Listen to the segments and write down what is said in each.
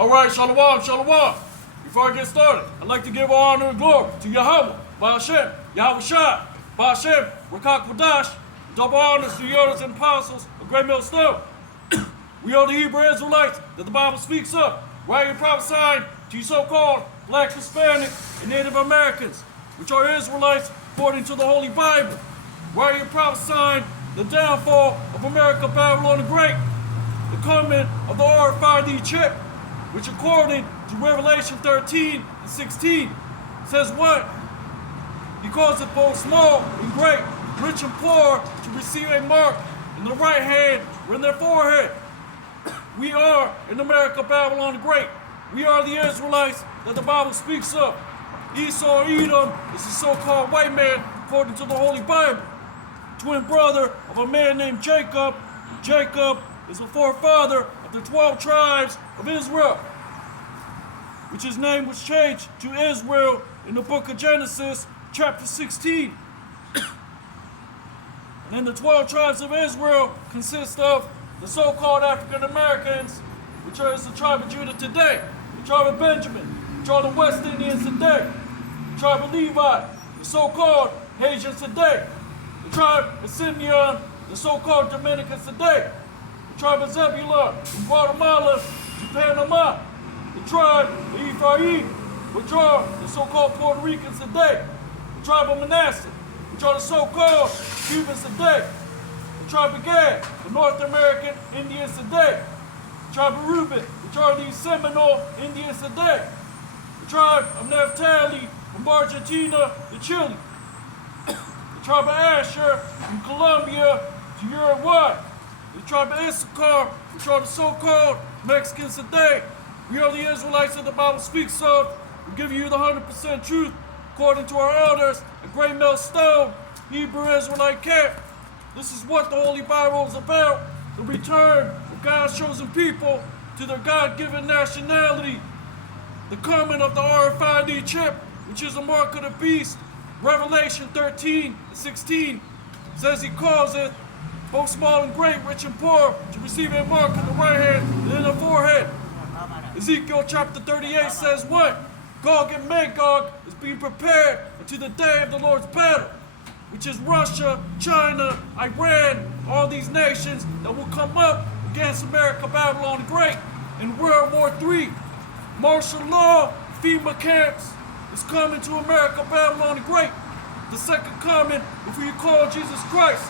All right, shalom, shalom. Before I get started, I'd like to give honor and glory to Yahweh, Ba'ashem, Yahweh Shai, Ba'ashem, Rakak Wadash, double honors to the elders and apostles of Great Millstone. We are the Hebrew Israelites that the Bible speaks of, writing and prophesying to you so-called Black, Hispanic, and Native Americans, which are Israelites according to the Holy Bible, writing and prophesying the downfall of America, Babylon the Great, the coming of the RFID chip, which according to Revelation 13 and 16 says what? He calls it both small and great, rich and poor, to receive a mark in the right hand or in their forehead. We are in America, Babylon the Great. We are the Israelites that the Bible speaks of. Esau, Edom is the so-called white man according to the Holy Bible. Twin brother of a man named Jacob. Jacob is the forefather of the 12 tribes of Israel, which his name was changed to Israel in the book of Genesis, chapter 16. And the 12 tribes of Israel consist of the so-called African Americans, which is the tribe of Judah today, the tribe of Benjamin, which are the West Indians today, the tribe of Levi, the so-called Haitians today, the tribe of Simeon, the so-called Dominicans today, the tribe of Zebulun from Guatemala to Panama, the tribe of Ephraim, which are the so-called Puerto Ricans today, the tribe of Manasseh, which are the so-called Cubans today, the tribe of Gad, the North American Indians today, the tribe of Reuben, which are the Seminole Indians today, the tribe of Naphtali from Argentina to Chile, the tribe of Asher from Colombia to Uruguay, the tribe of Issachar, which are the so-called Mexicans today. We are the Israelites that the Bible speaks of. We give you the 100% truth according to our elders, the Great Millstone, Hebrew Israelite camp. This is what the Holy Bible is about, the return of God's chosen people to their God-given nationality, the coming of the RFID chip, which is a mark of the beast. Revelation 13 and 16 says he calls it both small and great, rich and poor, to receive a mark in the right hand and in the forehead. Ezekiel chapter 38 says what? Gog and Magog is being prepared unto the day of the Lord's battle, which is Russia, China, Iran, all these nations that will come up against America, Babylon the Great in World War III. Martial law, FEMA camps is coming to America, Babylon the Great. The second coming, if you call Jesus Christ,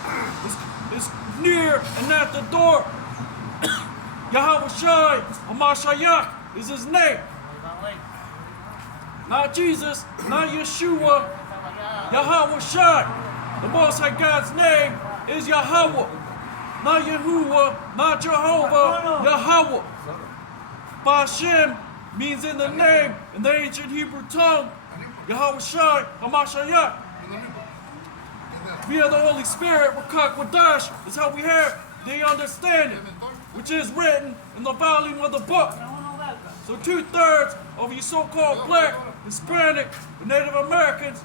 is near and at the door. Yahweh Shai, Amashayach is his name. Not Jesus, not Yeshua, Yahweh Shai. The Most High God's name is Yahweh. Not Yahuwah, not Jehovah, Yahweh. Ba'ashem means in the name in the ancient Hebrew tongue. Yahweh Shai, Amashayach. Via the Holy Spirit, Rakak Wadash is how we have the understanding, which is written in the volume of the book. So 2/3 of you so-called Black, Hispanic, and Native Americans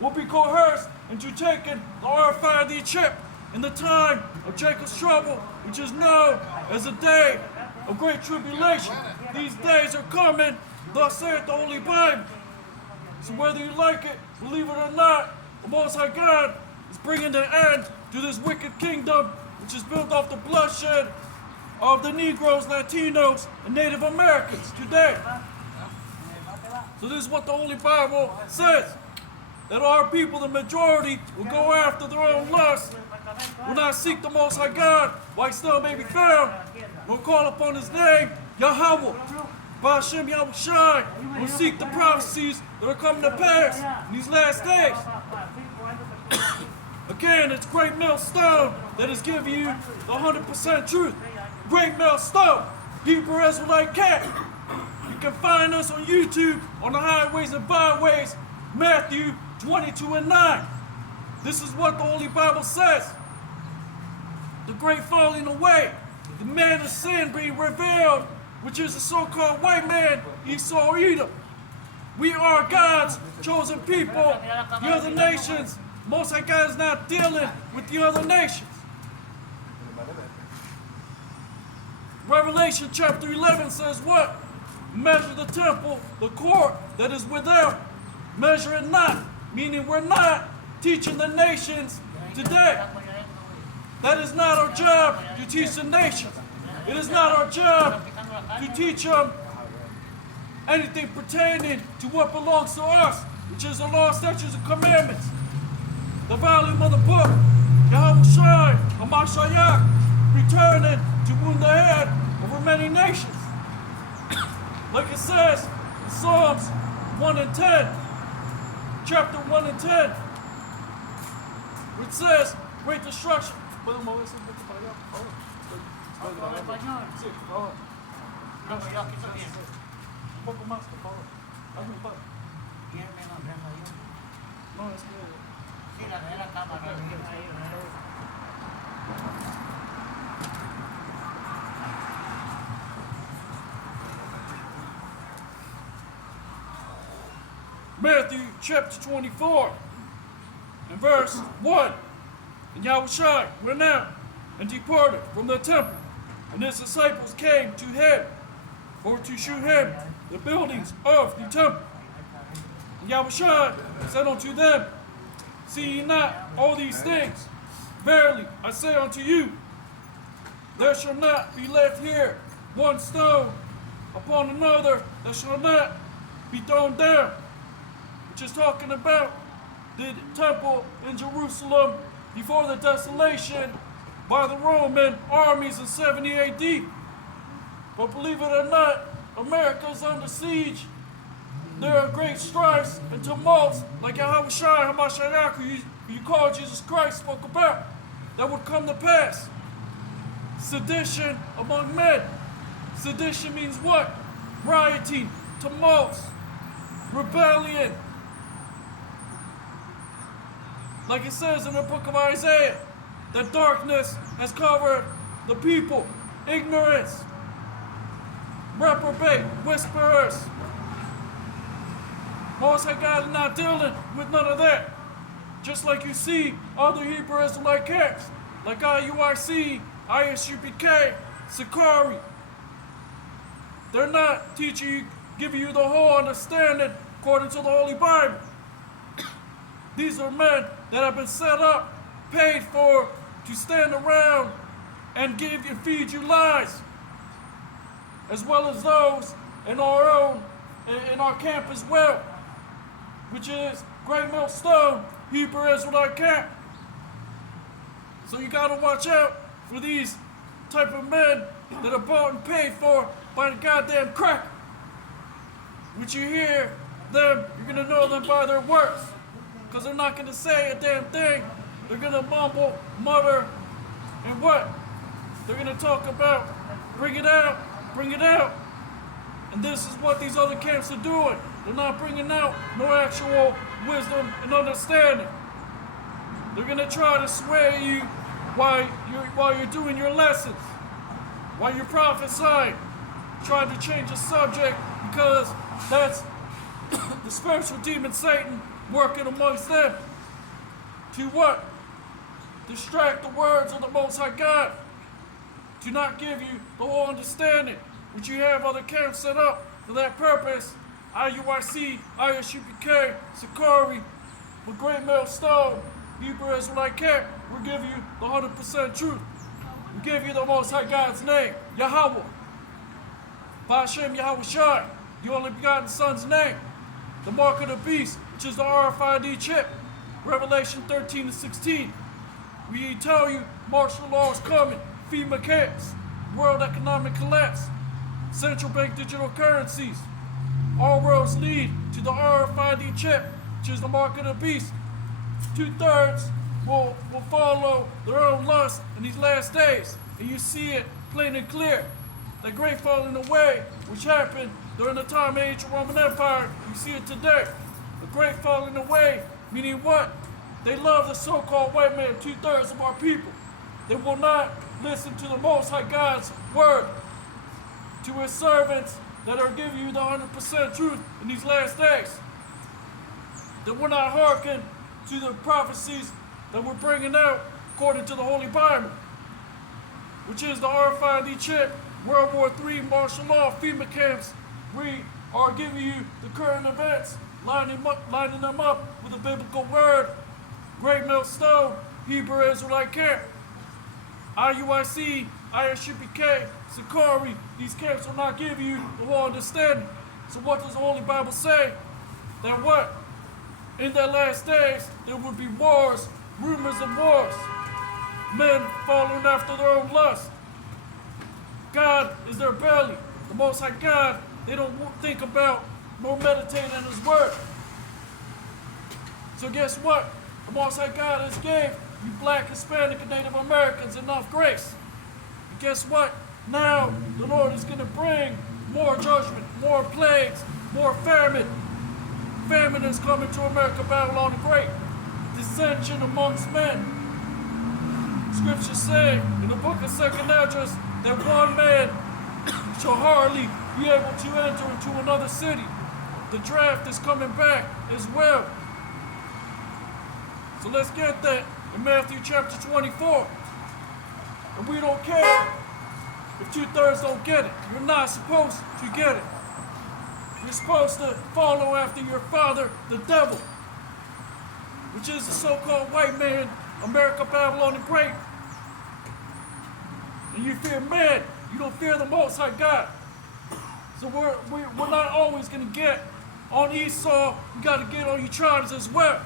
will be coerced into taking the RFID chip in the time of Jacob's trouble, which is known as the day of great tribulation. These days are coming, thus saith the Holy Bible. So whether you like it, believe it or not, the Most High God is bringing the end to this wicked kingdom, which is built off the bloodshed of the Negroes, Latinos, and Native Americans today. So this is what the Holy Bible says, that our people, the majority, will go after their own lust, will not seek the Most High God, while he still may be found, will call upon his name, Yahweh, Ba'ashem Yahweh Shai, will seek the prophecies that are coming to pass in these last days. Again, it's Great Millstone that is giving you the 100% truth. Great Millstone, Hebrew Israelite camp. You can find us on YouTube on the highways and byways, Matthew 22 and 9. This is what the Holy Bible says. The great falling away, the man of sin being revealed, which is the so-called white man, Esau, Edom. We are God's chosen people. The other nations, Most High God is not dealing with the other nations. Revelation chapter 11 says what? Measure the temple, the court that is without. Measure it not, meaning we're not teaching the nations today. That is not our job to teach the nations. It is not our job to teach them anything pertaining to what belongs to us, which is the law, statutes, and commandments. The volume of the book, Yahushua, Hamashiach, returning to wound the head over many nations. Like it says in Psalms 1 and 10, chapter 1 and 10, which says, great destruction. Matthew chapter 24 and verse 1. And Yahushua went out and departed from the temple, and his disciples came to him for to shew him the buildings of the temple. And Yahushua said unto them, see ye not all these things? Verily I say unto you, there shall not be left here one stone upon another that shall not be thrown down. Which is talking about the temple in Jerusalem before the desolation by the Roman armies in 70 AD. But believe it or not, America is under siege. There are great strifes and tumults like Yahushua Hamashiach, who you call Jesus Christ, spoke about, that would come to pass. Sedition among men. Sedition means what? Rioting, tumults, rebellion. Like it says in the book of Isaiah, that darkness has covered the people. Ignorance, reprobate, whisperers. Most High God is not dealing with none of that. Just like you see other Hebrew Israelite camps, like IUIC, ISUPK, scouring. They're not teaching you, giving you the whole understanding according to the Holy Bible. These are men that have been set up, paid for, to stand around and give and feed you lies, as well as those in our camp as well, which is Great Millstone Hebrew Israelite camp. So you gotta watch out for these type of men that are bought and paid for by the goddamn crack. Which you hear them, you're gonna know them by their works. Because they're not gonna say a damn thing. They're gonna mumble, mutter, and what? They're gonna talk about, bring it out, bring it out. And this is what these other camps are doing. They're not bringing out no actual wisdom and understanding. They're gonna try to sway you while you're doing your lessons, while you're prophesying, trying to change the subject because that's the spiritual demon Satan working amongst them. To what? Distract the words of the Most High God. To not give you the whole understanding, which you have other camps set up for that purpose. IUIC, ISUPK, Sakari, with Great Millstone, Hebrew Israelite camp, we'll give you the 100% truth. We'll give you the Most High God's name, Yahweh. Ba'ashem Yahushua, the only begotten Son's name. The mark of the beast, which is the RFID chip. Revelation 13 to 16. We tell you martial law is coming, FEMA camps, world economic collapse, central bank digital currencies. All roads lead to the RFID chip, which is the mark of the beast. 2/3 will follow their own lust in these last days. And you see it plain and clear. The great falling away, which happened during the time of ancient Roman Empire, you see it today. The great falling away, meaning what? They love the so-called white man, 2/3 of our people. They will not listen to the Most High God's word, to his servants that are giving you the 100% truth in these last days. They will not hearken to the prophecies that we're bringing out according to the Holy Bible, which is the RFID chip, World War III, martial law, FEMA camps, We are giving you the current events, lining them up with a biblical word. Great Millstone, Hebrew Israelite Camp, IUIC, ISUPK, Scouring. These camps will not give you the whole understanding. So what does the Holy Bible say? That what? In the last days, there will be wars, rumors of wars, men following after their own lust. God is their belly. The Most High God, they don't think about nor meditate on His word. So guess what? The Most High God has gave you Black, Hispanic, and Native Americans enough grace. And guess what? Now the Lord is going to bring more judgment, more plagues, more famine. Famine is coming to America, Babylon the Great. Dissension amongst men. Scriptures say in the book of 2nd Esdras that one man shall hardly be able to enter into another city. The draft is coming back as well. So let's get that in Matthew chapter 24. And we don't care if 2/3 don't get it. You're not supposed to get it. You're supposed to follow after your father, the devil, which is the so-called white man, America, Babylon the Great. And you fear man, you don't fear the Most High God. So we're not always going to get on Esau, you got to get on your tribes as well.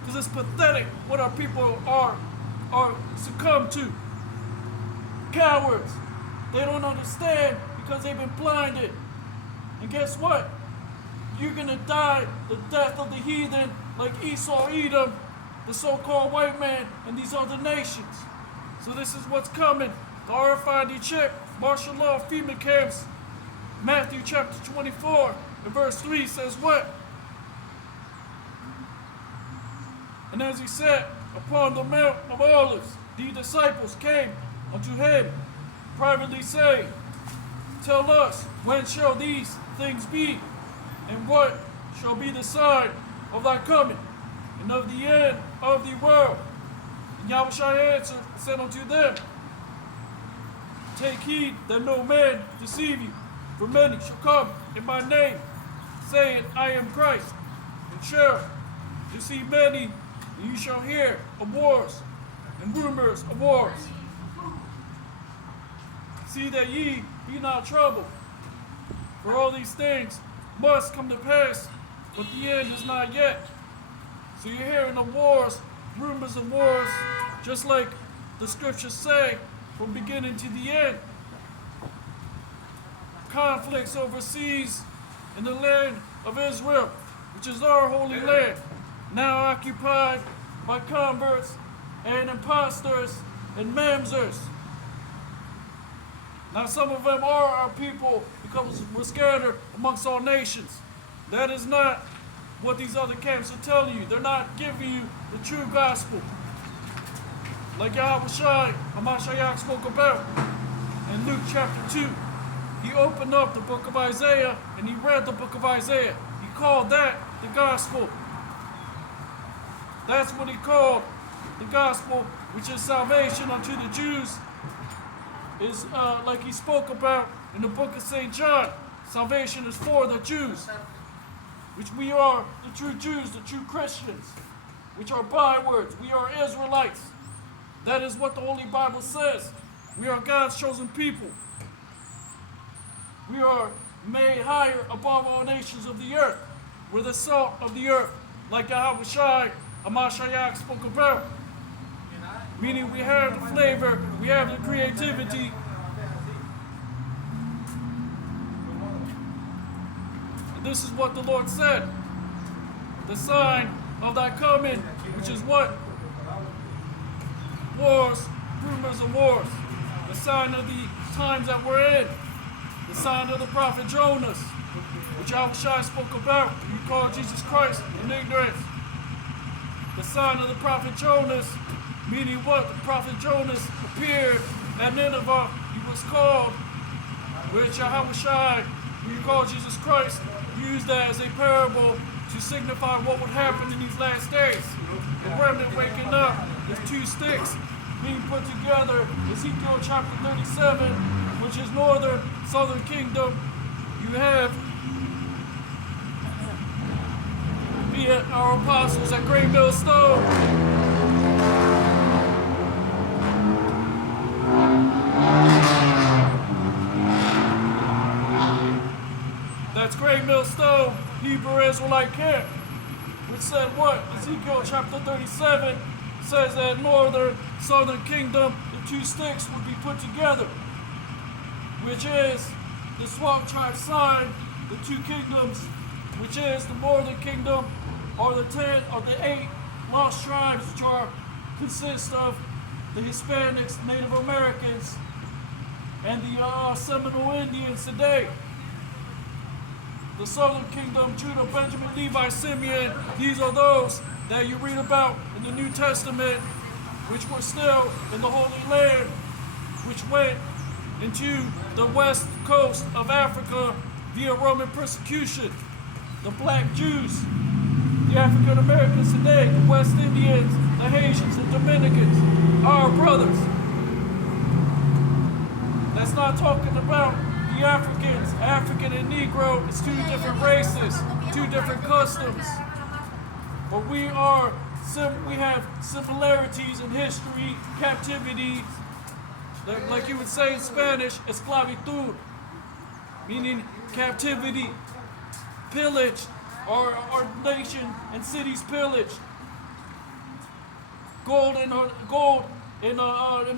Because it's pathetic what our people are succumb to. Cowards. They don't understand because they've been blinded. And guess what? You're going to die the death of the heathen like Esau, Edom, the so-called white man, and these other nations. So this is what's coming. The RFID chip, martial law, FEMA camps, Matthew chapter 24, and verse 3 says what? And as he sat upon the Mount of Olives, the disciples came unto him, privately saying, Tell us, when shall these things be? And what shall be the sign of thy coming, and of the end of the world? And Yahushua answered and said unto them, Take heed that no man deceive you, for many shall come in my name, saying, I am Christ, and shall deceive many, and you shall hear of wars and rumors of wars. See that ye be not troubled, for all these things must come to pass, but the end is not yet. So you're hearing of wars, rumors of wars, just like the scriptures say, from beginning to the end. Conflicts overseas in the land of Israel, which is our holy land, now occupied by converts and impostors and mamzers. Now some of them are our people because we're scattered amongst all nations. That is not what these other camps are telling you. They're not giving you the true gospel. Like Yahushua HaMashiach spoke about in Luke chapter 2. He opened up the book of Isaiah and he read the book of Isaiah. He called that the gospel. That's what he called the gospel, which is salvation unto the Jews. Is like he spoke about in the book of St. John. Salvation is for the Jews, which we are the true Jews, the true Christians, which are bywords. We are Israelites. That is what the Holy Bible says. We are God's chosen people. We are made higher above all nations of the earth. We're the salt of the earth, like Yahushua HaMashiach spoke about. Meaning we have the flavor, we have the creativity. And this is what the Lord said. The sign of thy coming, which is what? Wars, rumors of wars. The sign of the times that we're in. The sign of the prophet Jonas, which Yahushua spoke about. You call Jesus Christ in ignorance. The sign of the prophet Jonas, meaning what? The prophet Jonas appeared at Nineveh. He was called, which Yahushua, who you call Jesus Christ, used that as a parable to signify what would happen in these last days. The remnant waking up with two sticks being put together. Ezekiel chapter 37, which is northern, southern kingdom. You have via our apostles at Great Millstone. That's Great Millstone, Hebrew Israelite camp, which said what? Ezekiel chapter 37 says that northern, southern kingdom, the two sticks would be put together, which is the 12 tribe sign, the two kingdoms, which is the northern kingdom, or the 10 or the 8 lost tribes, which consist of the Hispanics, Native Americans, and the Seminole Indians today. The southern kingdom, Judah, Benjamin, Levi, Simeon, these are those that you read about in the New Testament, which were still in the Holy Land, which went into the west coast of Africa via Roman persecution. The black Jews, the African Americans today, the West Indians, the Haitians, the Dominicans, our brothers. That's not talking about the Africans. African and Negro is two different races, two different customs. But we have similarities in history, captivity, like you would say in Spanish, esclavitud, meaning captivity, pillage, our nation and cities pillaged. Gold in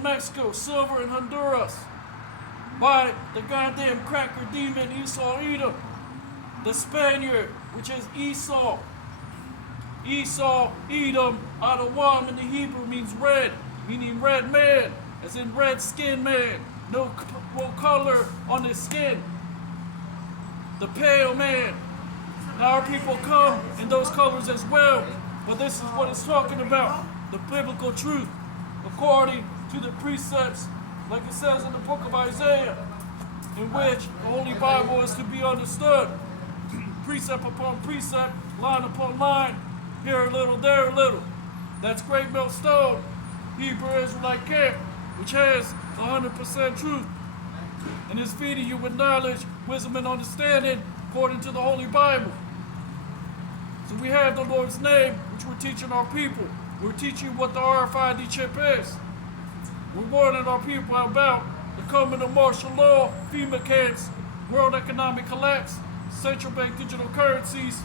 Mexico, silver in Honduras, by the goddamn cracker demon Esau Edom, the Spaniard, which is Esau. Esau, Edom, Adawam in the Hebrew means red, meaning red man, as in red skinned man, no color on his skin. The pale man. Now our people come in those colors as well, but this is what it's talking about, the biblical truth, according to the precepts, like it says in the book of Isaiah, in which the Holy Bible is to be understood. Precept upon precept, line upon line, here a little, there a little. That's Great Millstone, Hebrew Israelite camp, which has 100% truth, and is feeding you with knowledge, wisdom, and understanding according to the Holy Bible. So we have the Lord's name, which we're teaching our people. We're teaching what the RFID chip is. We're warning our people about the coming of martial law, FEMA camps, world economic collapse, central bank digital currencies.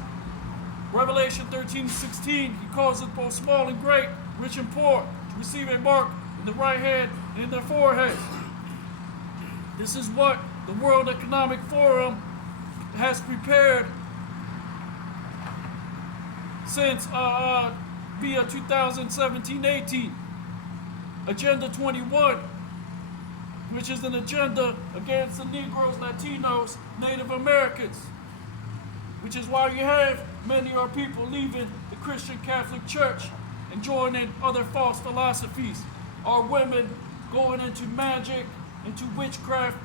Revelation 13:16, he calls it both small and great, rich and poor, to receive a mark in the right hand and in their foreheads. This is what the World Economic Forum has prepared since via 2017-18. Agenda 21, which is an agenda against the Negroes, Latinos, Native Americans, which is why you have many of our people leaving the Christian Catholic Church and joining other false philosophies. Our women going into magic, into witchcraft.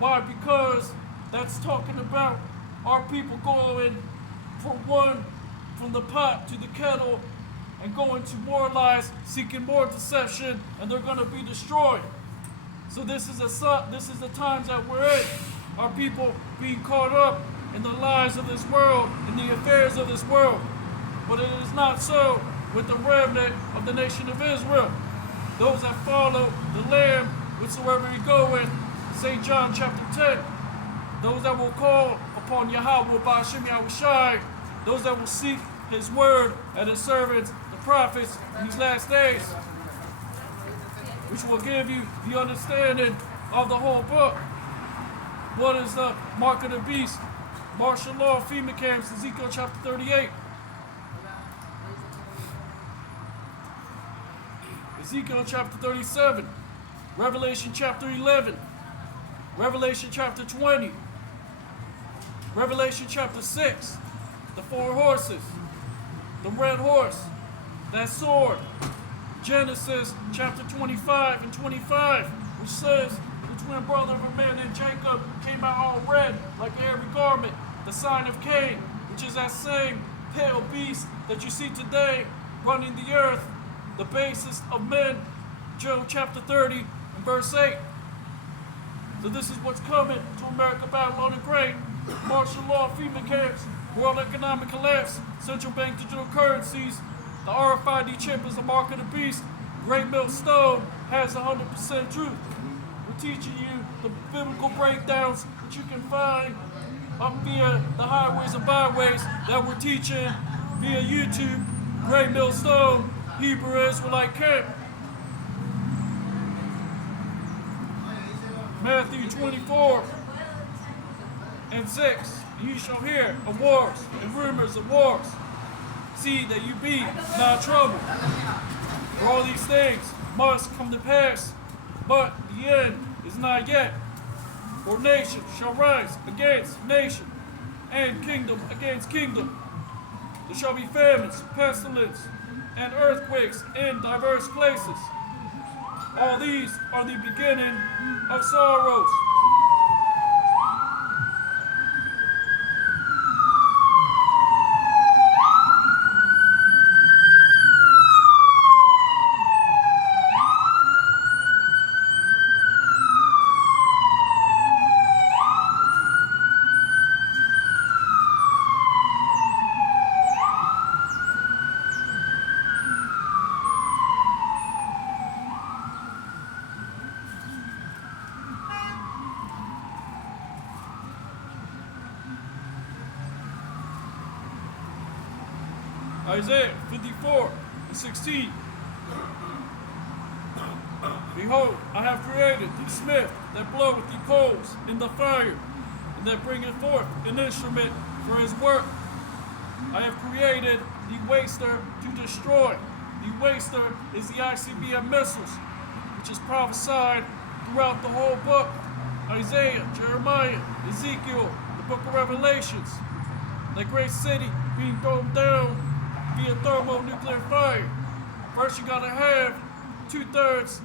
Why? Because that's talking about our people going from the pot to the kettle and going to more lies, seeking more deception, and they're going to be destroyed. So this is the times that we're in. Our people being caught up in the lies of this world, in the affairs of this world. But it is not so with the remnant of the nation of Israel. Those that follow the Lamb, whithersoever he goeth, St. John chapter 10. Those that will call upon Yahweh Ba'ashem Yahushai, those that will seek his word and his servants, the prophets, in these last days, which will give you the understanding of the whole book. What is the mark of the beast? Martial law, FEMA camps, Ezekiel chapter 38. Ezekiel chapter 37. Revelation chapter 11. Revelation chapter 20. Revelation chapter 6. The 4 horses. The red horse. That sword. Genesis chapter 25 and 25, which says, the twin brother of a man named Jacob came out all red like a hairy garment, the sign of Cain, which is that same pale beast that you see today running the earth, the basest of men. Job chapter 30 and verse 8. So this is what's coming to America, Babylon the Great. Martial law, FEMA camps, world economic collapse, central bank digital currencies. The RFID chip is the mark of the beast. Great Millstone has 100% truth. We're teaching you the biblical breakdowns that you can find up via the highways and byways that we're teaching via YouTube. Great Millstone, Hebrew Israelite camp. Matthew 24:6. You shall hear of wars and rumors of wars. See that you be not troubled. For all these things must come to pass, but the end is not yet. For nation shall rise against nation, and kingdom against kingdom. There shall be famines, pestilence, and earthquakes in diverse places. All these are the beginning of sorrows. Isaiah 54:16. Behold, I have created the smith that bloweth the coals in the fire, and that bringeth forth an instrument for his work. I have created the waster to destroy. The waster is the ICBM missiles, which is prophesied throughout the whole book. Isaiah, Jeremiah, Ezekiel, the book of Revelations. That great city being thrown down via thermonuclear fire. First, you gotta have 2/3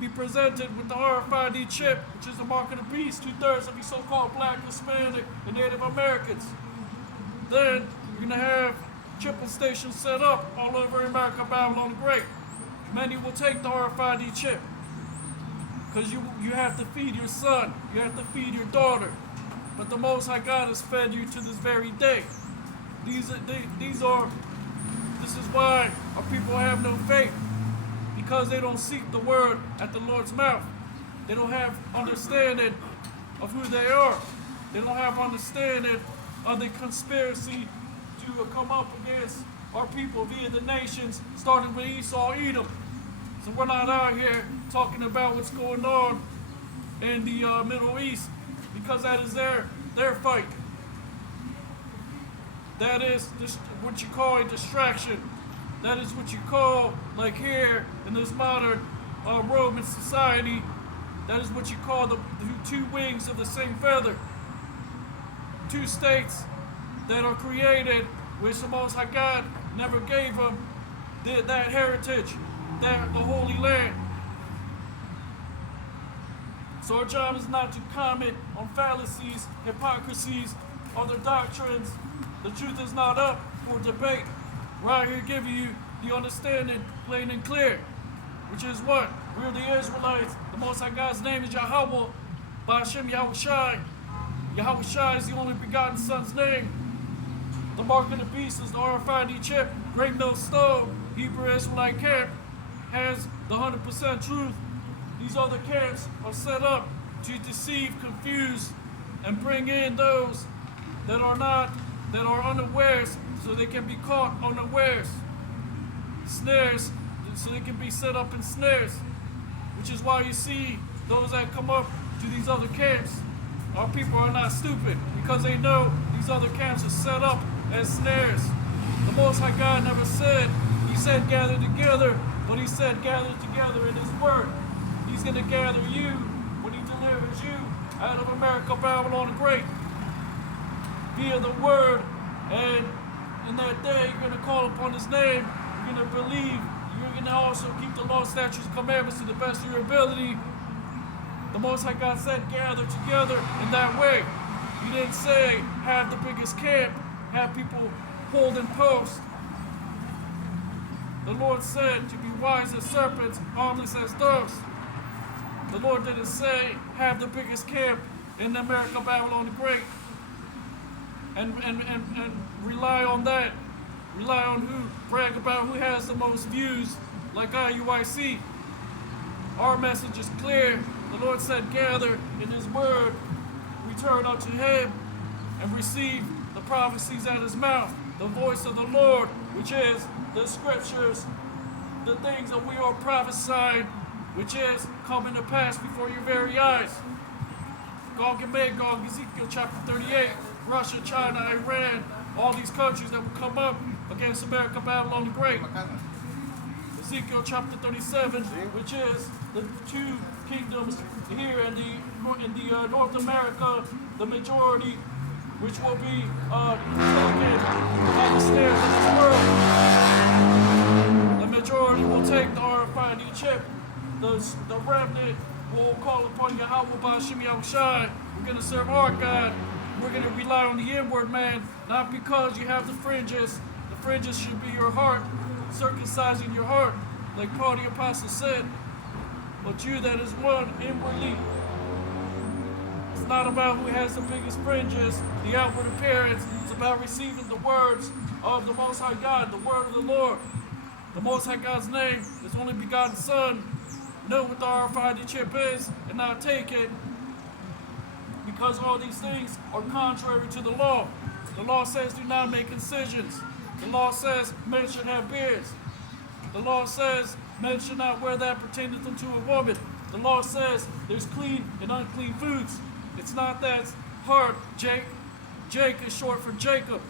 be presented with the RFID chip, which is the mark of the beast. 2/3 of the so-called Black, Hispanic, and Native Americans. Then you're gonna have chipping stations set up all over America, Babylon the Great. Many will take the RFID chip because you have to feed your son, you have to feed your daughter. But the Most High God has fed you to this very day. This is why our people have no faith, because they don't seek the word at the Lord's mouth. They don't have understanding of who they are. They don't have understanding of the conspiracy to come up against our people via the nations, starting with Esau, Edom. So we're not out here talking about what's going on in the Middle East, because that is their fight. That is what you call a distraction. That is what you call, like here in this modern Roman society, that is what you call the two wings of the same feather. Two states that are created, which the Most High God never gave them that heritage, the Holy Land. So our job is not to comment on fallacies, hypocrisies, other doctrines. The truth is not up for debate. We're out here giving you the understanding plain and clear, which is what? We're the Israelites. The Most High God's name is Yahweh, by Hashem Yahweh Shai. Yahweh Shai is the only begotten Son's name. The mark of the beast is the RFID chip. Great Millstone, Hebrew Israelite camp, has the 100% truth. These other camps are set up to deceive, confuse, and bring in those that are unawares, so they can be caught unawares. Snares, so they can be set up in snares. Which is why you see those that come up to these other camps, our people are not stupid, because they know these other camps are set up as snares. The Most High God never said, He said gather together, but He said gather together in His word. He's going to gather you when He delivers you out of America, Babylon the Great, via the word. And in that day, you're going to call upon His name. You're going to believe. You're going to also keep the law, statutes, and commandments to the best of your ability. The Most High God said, gather together in that way. He didn't say, have the biggest camp, have people holding posts. The Lord said to be wise as serpents, harmless as doves. The Lord didn't say have the biggest camp in America, Babylon the Great, and rely on that. Rely on who, brag about who has the most views, like IUIC. Our message is clear. The Lord said, gather in His word, return unto Him, and receive the prophecies at His mouth, the voice of the Lord, which is the scriptures, the things that we are prophesying, which is coming to pass before your very eyes. Gog and Magog, Ezekiel chapter 38, Russia, China, Iran, all these countries that will come up against America, Babylon the Great. Ezekiel chapter 37, which is the two kingdoms here in the North America, the majority, which will be taken by the snares of this world. The majority will take the RFID chip. The remnant will call upon Yahweh Ba'Shem Yahushai. We're going to serve our God. We're going to rely on the inward man, not because you have the fringes. The fringes should be your heart, circumcising your heart, like Paul the Apostle said. But you that is one inwardly. It's not about who has the biggest fringes, the outward appearance. It's about receiving the words of the Most High God, the word of the Lord. The Most High God's name, His only begotten Son. Know what the RFID chip is and not take it, because all these things are contrary to the law. The law says do not make incisions. The law says men should have beards. The law says men should not wear that pertaineth unto a woman. The law says there's clean and unclean foods. It's not that hard. Jake is short for Jacob.